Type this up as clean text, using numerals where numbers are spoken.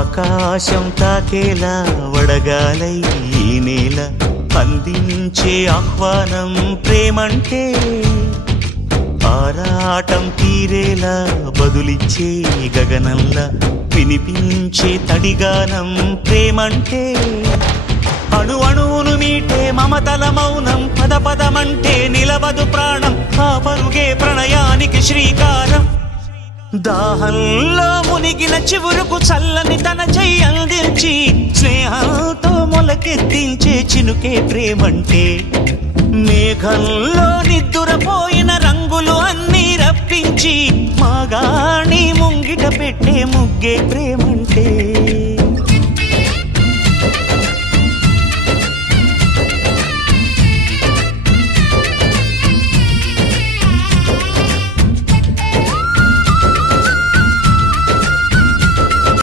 ఆకాశం తాకేలా వడగాలై ఈ నేల అందించే ఆహ్వానం ప్రేమంటే ఆరాటం తీరేలా బదులిచ్చే గగనంలా వినిపించే తడిగానం ప్రేమంటే అణు అణువును మీటే మమతల మౌనం పద పదమంటే నిలవదు ప్రాణం ఆ పరుగే ప్రణయానికి శ్రీకారం దాహంలో మునిగిన చివురుకు చల్లని తన చెయ్యి అందించి స్నేహంతో మొలకెత్తించే చినుకే ప్రేమంటే మేఘంలో నిద్దురపోయిన రంగులు అన్నీ రప్పించి మాగాణి ముంగిట పెట్టే ముగ్గే ప్రేమంటే